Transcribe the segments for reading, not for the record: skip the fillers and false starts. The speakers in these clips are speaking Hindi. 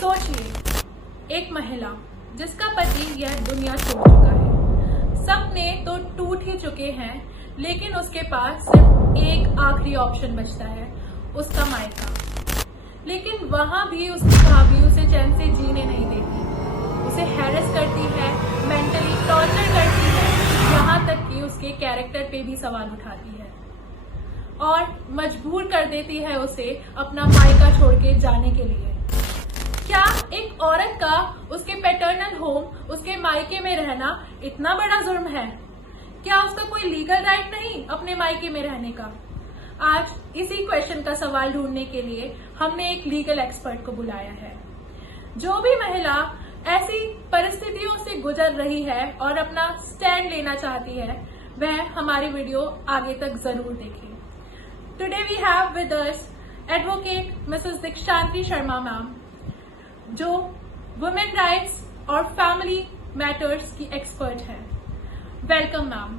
सोचिए, एक महिला जिसका पति यह दुनिया छोड़ चुका है, सपने तो टूट ही चुके हैं, लेकिन उसके पास सिर्फ एक आखिरी ऑप्शन बचता है, उसका मायका। लेकिन वहां भी उसकी भाभी उसे चैन से जीने नहीं देती, उसे हैरेस करती है, मेंटली टॉर्चर करती है, यहाँ तक कि उसके कैरेक्टर पे भी सवाल उठाती है और मजबूर कर देती है उसे अपना मायका छोड़ के जाने के लिए। क्या एक औरत का उसके पैटर्नल होम, उसके मायके में रहना इतना बड़ा जुर्म है? क्या उसका कोई लीगल राइट नहीं अपने मायके में रहने का? आज इसी क्वेश्चन का सवाल ढूंढने के लिए हमने एक लीगल एक्सपर्ट को बुलाया है। जो भी महिला ऐसी परिस्थितियों से गुजर रही है और अपना स्टैंड लेना चाहती है, वह हमारी वीडियो आगे तक जरूर देखें। Today we have with us advocate Mrs Dikshanti Sharma ma'am, जो वुमेन राइट्स और फैमिली मैटर्स की एक्सपर्ट है। Welcome ma'am.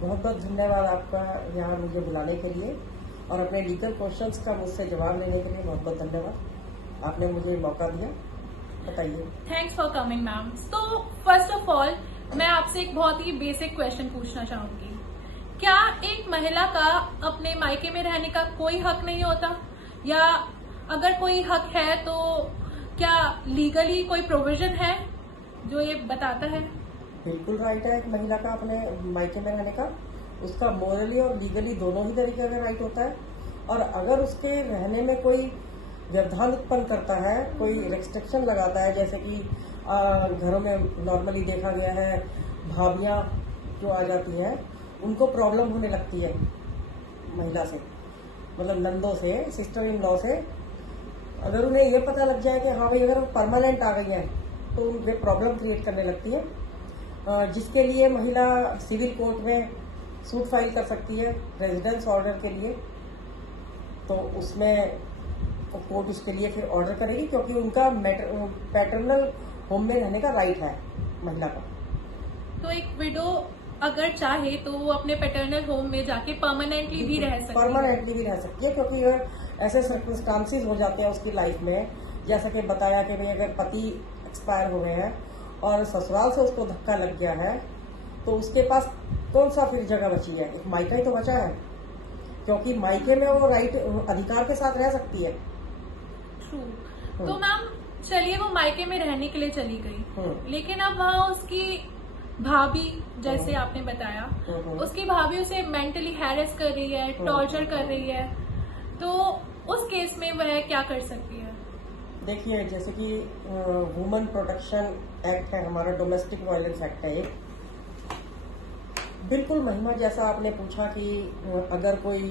बहुत बहुत धन्यवाद आपका यहाँ मुझे बुलाने के लिए और अपने लीगल क्वेश्चंस का मुझसे जवाब लेने के लिए बहुत बहुत धन्यवाद। आपने मुझे मौका दिया, बताइए। Thanks for coming ma'am. तो फर्स्ट ऑफ ऑल मैं आपसे एक बहुत ही बेसिक क्वेश्चन पूछना चाहूंगी। क्या एक महिला का अपने मायके में रहने का कोई हक नहीं होता, या अगर कोई हक है तो क्या लीगली कोई प्रोविजन है जो ये बताता है? बिल्कुल राइट है एक महिला का अपने मायके में रहने का। उसका मोरली और लीगली दोनों ही तरीके का राइट होता है। और अगर उसके रहने में कोई व्यवधान उत्पन्न करता है, कोई रेस्ट्रिक्शन लगाता है, जैसे कि घरों में नॉर्मली देखा गया है, भाभियां जो आ जाती हैं उनको प्रॉब्लम होने लगती है महिला से, मतलब नंदों से, सिस्टर इन लॉ से। अगर उन्हें ये पता लग जाए कि हाँ भाई अगर वो परमानेंट आ गई है तो उनके प्रॉब्लम क्रिएट करने लगती है, जिसके लिए महिला सिविल कोर्ट में सूट फाइल कर सकती है रेजिडेंस ऑर्डर के लिए। तो उसमें कोर्ट उसके लिए फिर ऑर्डर करेगी, क्योंकि उनका पैटर्नल होम में रहने का राइट है महिला का। तो एक विडो अगर चाहे तो वो अपने पैटर्नल होम में जाके परमानेंटली भी रह सकती है। परमानेंटली भी रह सकती है, क्योंकि ऐसे सर्कमस्टांसिस हो जाते हैं उसकी लाइफ में, जैसा कि बताया कि भाई अगर पति एक्सपायर हो गए हैं और ससुराल से उसको धक्का लग गया है, तो उसके पास कौन सा फिर जगह बची है? एक मायका ही तो बचा है, क्योंकि मायके में वो राइट अधिकार के साथ रह सकती है। ट्रू। तो मैम चलिए, वो मायके में रहने के लिए चली गई, लेकिन अब वहाँ उसकी भाभी, जैसे आपने बताया, उसकी भाभी उसे मेंटली हैरेस कर रही है, टॉर्चर कर रही है, तो उस केस में वह क्या कर सकती है? देखिए, जैसे कि वुमेन प्रोटेक्शन एक्ट है हमारा, डोमेस्टिक वायलेंस एक्ट है एक। बिल्कुल महिमा जैसा आपने पूछा कि अगर कोई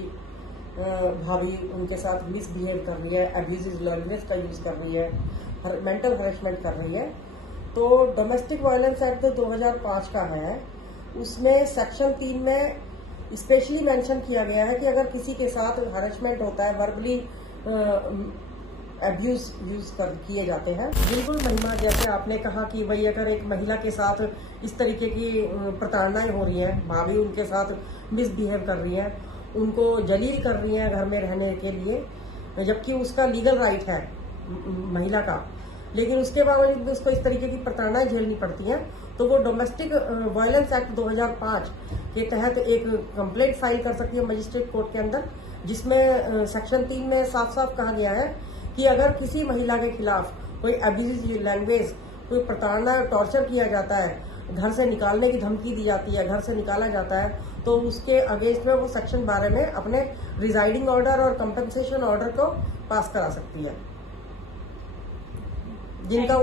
भाभी उनके साथ मिसबिहेव कर रही है, अब्यूजिव लैंग्वेज का यूज कर रही है, मेंटल हरेसमेंट कर रही है, तो डोमेस्टिक वायलेंस एक्ट 2005 का है। उसमें सेक्शन 3 में स्पेशली मेंशन किया गया है कि अगर किसी के साथ हरेसमेंट होता है, वर्बली अब्यूज किए जाते हैं। बिल्कुल महिमा, जैसे आपने कहा कि भाई अगर एक महिला के साथ इस तरीके की प्रताड़नाएं हो रही हैं, भाभी उनके साथ मिसबिहेव कर रही है, उनको जलील कर रही है घर में रहने के लिए, जबकि उसका लीगल राइट है महिला का, लेकिन उसके बावजूद भी उसको इस तरीके की प्रताड़नाएं झेलनी पड़ती हैं, तो वो डोमेस्टिक वायलेंस एक्ट 2005 के तहत एक कंप्लेंट फाइल कर सकती है मजिस्ट्रेट कोर्ट के अंदर, जिसमें सेक्शन 3 में साफ साफ कहा गया है कि अगर किसी महिला के खिलाफ कोई अब्यूजिव लैंग्वेज, कोई प्रताड़ना, टॉर्चर किया जाता है, घर से निकालने की धमकी दी जाती है, घर से निकाला जाता है, तो उसके अगेंस्ट में वो सेक्शन 12 में अपने रिजाइडिंग ऑर्डर और कंपनसेशन ऑर्डर को पास करा सकती है, जिनका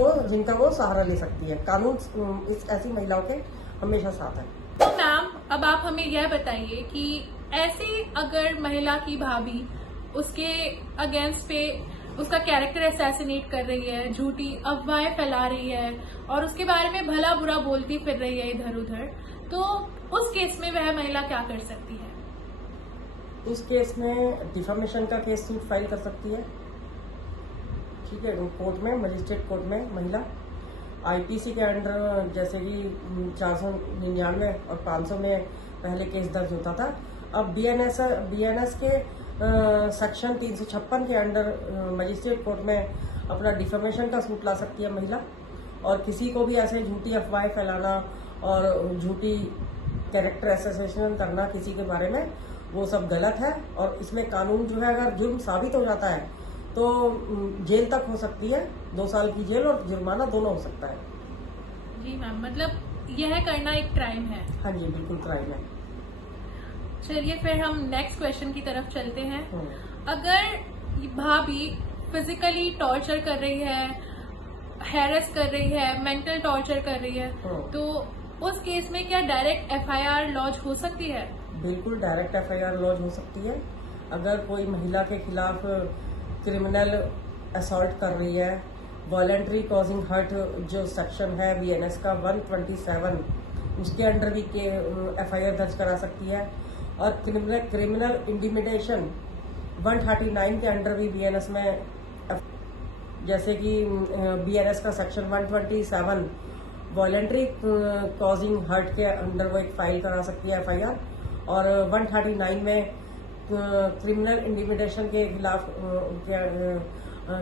वो सहारा ले सकती है। कानून इस ऐसी महिलाओं के हमेशा साथ है। तो मैम अब आप हमें यह बताइए कि ऐसी अगर महिला की भाभी उसके अगेंस्ट पे उसका कैरेक्टर असैसिनेट कर रही है, झूठी अफवाहें फैला रही है और उसके बारे में भला बुरा बोलती फिर रही है इधर उधर, तो उस केस में वह महिला क्या कर सकती है? उस केस में डिफेमेशन का केस सूट फाइल कर सकती है, ठीक है, कोर्ट में, मजिस्ट्रेट कोर्ट में महिला। आईपीसी के अंडर जैसे कि 499 और 500 में पहले केस दर्ज होता था, अब बीएनएस के सेक्शन 356 के अंडर मजिस्ट्रेट कोर्ट में अपना डिफेमेशन का सूट ला सकती है महिला। और किसी को भी ऐसे झूठी अफवाहें फैलाना और झूठी कैरेक्टर एसोसिएशन करना किसी के बारे में, वो सब गलत है। और इसमें कानून जो है, अगर जुर्म साबित हो जाता है तो जेल तक हो सकती है, 2 साल की जेल और जुर्माना दोनों हो सकता है। जी मैम, मतलब यह करना एक क्राइम है। हाँ जी, बिल्कुल क्राइम है। चलिए फिर हम नेक्स्ट क्वेश्चन की तरफ चलते हैं। हम्म। अगर भाभी फिजिकली टॉर्चर कर रही है, हैरेस कर रही है, मेंटल टॉर्चर कर रही है, तो उस केस में क्या डायरेक्ट एफआईआर लॉन्च हो सकती है? बिल्कुल डायरेक्ट एफआईआर लॉन्च हो सकती है। अगर कोई महिला के खिलाफ क्रिमिनल असॉल्ट कर रही है, वॉलेंट्री कॉजिंग हर्ट जो सेक्शन है बीएनएस का 127, उसके अंडर भी एफआईआर दर्ज करा सकती है। और क्रिमिनल इंटिमिडेशन 139 के अंडर भी बीएनएस में, जैसे कि बीएनएस का सेक्शन 127 वॉलेंट्री कॉजिंग हर्ट के अंडर वो एक फाइल करा सकती है एफआईआर। और 139 में क्रिमिनल इंटिमिडेशन के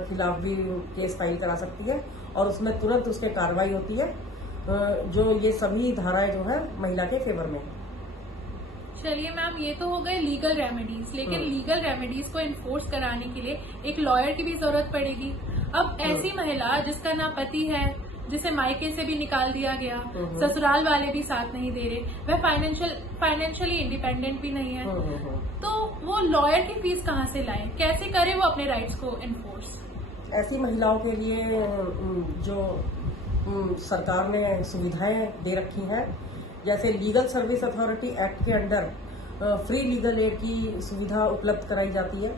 खिलाफ भी केस फाइल करा सकती है और उसमें तुरंत उसके कार्रवाई होती है, जो ये सभी धाराएं जो है महिला के फेवर में। चलिए मैम, ये तो हो गए लीगल रेमेडीज, लेकिन लीगल रेमेडीज को इन्फोर्स कराने के लिए एक लॉयर की भी जरूरत पड़ेगी। अब ऐसी महिला जिसका ना पति है, जिसे मायके से भी निकाल दिया गया, ससुराल वाले भी साथ नहीं दे रहे, वह फाइनेंशियली इंडिपेंडेंट भी नहीं है, तो वो लॉयर की फीस कहाँ से लाए, कैसे करे वो अपने राइट्स को इन्फोर्स? ऐसी महिलाओं के लिए जो सरकार ने सुविधाएं दे रखी हैं, जैसे लीगल सर्विस अथॉरिटी एक्ट के अंडर फ्री लीगल एड की सुविधा उपलब्ध कराई जाती है।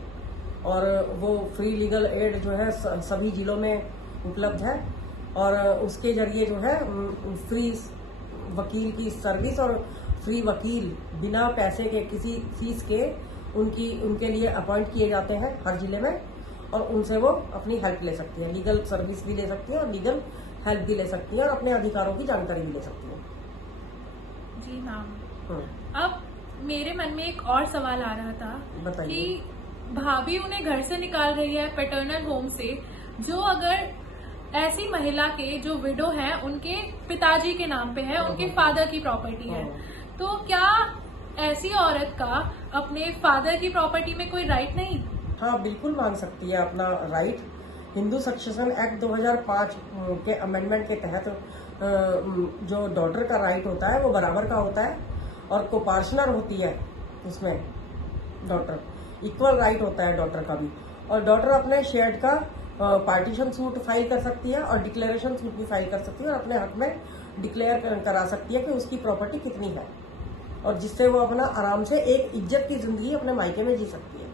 और वो फ्री लीगल एड जो है सभी जिलों में उपलब्ध है और उसके जरिए जो है फ्री वकील की सर्विस और फ्री वकील बिना पैसे के, किसी फीस के उनके लिए अपॉइंट किए जाते हैं हर जिले में, और उनसे वो अपनी हेल्प ले सकती है, लीगल सर्विस भी ले सकती है और लीगल हेल्प भी ले सकती है और अपने अधिकारों की जानकारी भी ले सकती है। जी मैम, अब मेरे मन में एक और सवाल आ रहा था कि भाभी उन्हें घर से निकाल रही है पैटर्नल होम से, जो अगर ऐसी महिला के जो विडो है उनके पिताजी के नाम पे है, उनके फादर की प्रॉपर्टी है, तो क्या ऐसी औरत का अपने फादर की प्रॉपर्टी में कोई राइट नहीं? हाँ, बिल्कुल मांग सकती है अपना राइट। हिंदू सक्सेशन एक्ट 2005 के अमेंडमेंट के तहत जो डॉटर का राइट होता है वो बराबर का होता है और कोपार्शनर होती है, उसमें डॉटर इक्वल राइट होता है डॉटर का भी। और डॉटर अपने शेयर्ड का पार्टीशन सूट फाइल कर सकती है और डिक्लेरेशन सूट भी फाइल कर सकती है और अपने हक में डिक्लेयर करा सकती है कि उसकी प्रॉपर्टी कितनी है, और जिससे वो अपना आराम से एक इज्जत की जिंदगी अपने मायके में जी सकती है।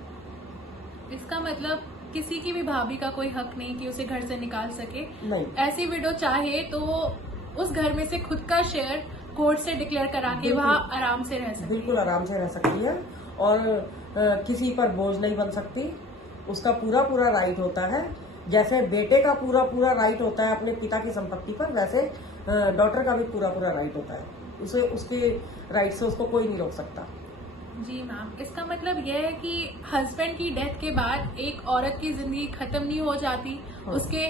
इसका मतलब किसी की भी भाभी का कोई हक नहीं कि उसे घर से निकाल सके? नहीं। ऐसी विडो चाहे तो वो उस घर में से खुद का शेयर कोर्ट से डिक्लेयर करा के वहाँ आराम से रह सकती है। बिल्कुल आराम से रह सकती है और किसी पर बोझ नहीं बन सकती। उसका पूरा पूरा राइट होता है, जैसे बेटे का पूरा पूरा राइट होता है अपने पिता की संपत्ति पर, वैसे डॉटर का भी पूरा पूरा राइट होता है। उसे उसके राइट से उसको कोई नहीं रोक सकता। जी मैम, इसका मतलब यह है कि हस्बैंड की डेथ के बाद एक औरत की जिंदगी खत्म नहीं हो जाती, उसके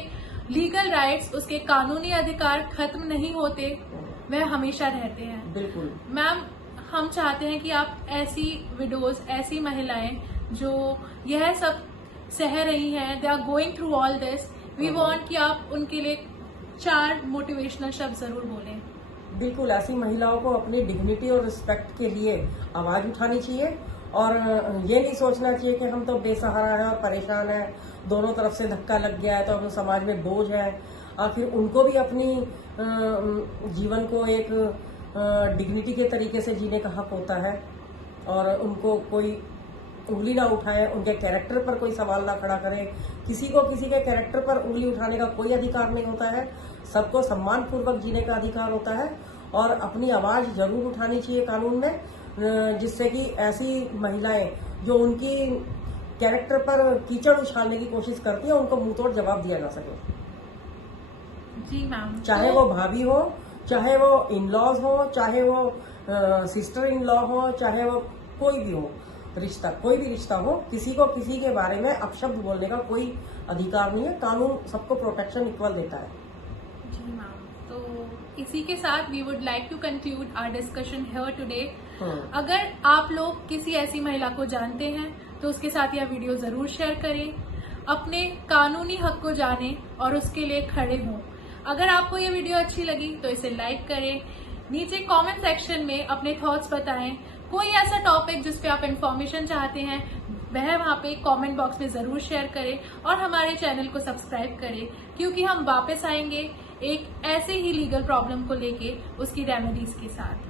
लीगल राइट्स, उसके कानूनी अधिकार खत्म नहीं होते, वह हमेशा रहते हैं। बिल्कुल मैम, हम चाहते हैं कि आप ऐसी विडोज, ऐसी महिलाएं जो यह सब सह रही हैं, they are going through all this, we want कि आप उनके लिए 4 मोटिवेशनल शब्द जरूर बोलें। बिल्कुल, ऐसी महिलाओं को अपनी डिग्निटी और रिस्पेक्ट के लिए आवाज उठानी चाहिए और ये नहीं सोचना चाहिए कि हम तो बेसहारा है और परेशान है, दोनों तरफ से धक्का लग गया है तो हम समाज में बोझ है। आखिर उनको भी अपनी जीवन को एक डिग्निटी के तरीके से जीने का हक होता है और उनको कोई उंगली ना उठाए, उनके कैरेक्टर पर कोई सवाल ना खड़ा करे। किसी को किसी के कैरेक्टर पर उंगली उठाने का कोई अधिकार नहीं होता है। सबको सम्मान पूर्वक जीने का अधिकार होता है और अपनी आवाज जरूर उठानी चाहिए कानून में, जिससे कि ऐसी महिलाएं जो उनकी कैरेक्टर पर कीचड़ उछालने की कोशिश करती है उनको मुंहतोड़ जवाब दिया जा सके। जी मैम, चाहे वो भाभी हो, चाहे वो इन लॉज हो, चाहे वो सिस्टर इन लॉ हो, चाहे वो कोई भी हो रिश्ता, कोई भी रिश्ता हो, किसी को किसी के बारे में अपशब्द बोलने का कोई अधिकार नहीं है। कानून सबको प्रोटेक्शन इक्वल देता है। जी मैम, तो इसी के साथ we would like to conclude our discussion here today. अगर आप लोग किसी ऐसी महिला को जानते हैं तो उसके साथ यह वीडियो जरूर शेयर करें, अपने कानूनी हक को जानें और उसके लिए खड़े हों। अगर आपको ये वीडियो अच्छी लगी तो इसे लाइक करें, नीचे कमेंट सेक्शन में अपने थॉट्स बताएं। कोई ऐसा टॉपिक जिस पे आप इन्फॉर्मेशन चाहते हैं वह वहाँ पे कमेंट बॉक्स में जरूर शेयर करें और हमारे चैनल को सब्सक्राइब करें, क्योंकि हम वापस आएंगे एक ऐसे ही लीगल प्रॉब्लम को लेके उसकी रेमेडीज के साथ।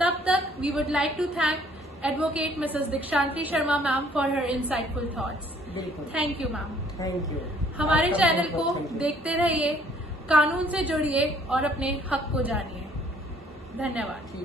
तब तक we would like to thank advocate Mrs Dikshanti Sharma ma'am for her insightful thoughts. बिल्कुल, thank you ma'am. Thank you. हमारे आपका चैनल बहुत को बहुत thank you। देखते रहिए, कानून से जुड़िए और अपने हक को जानिए। धन्यवाद। ठीक।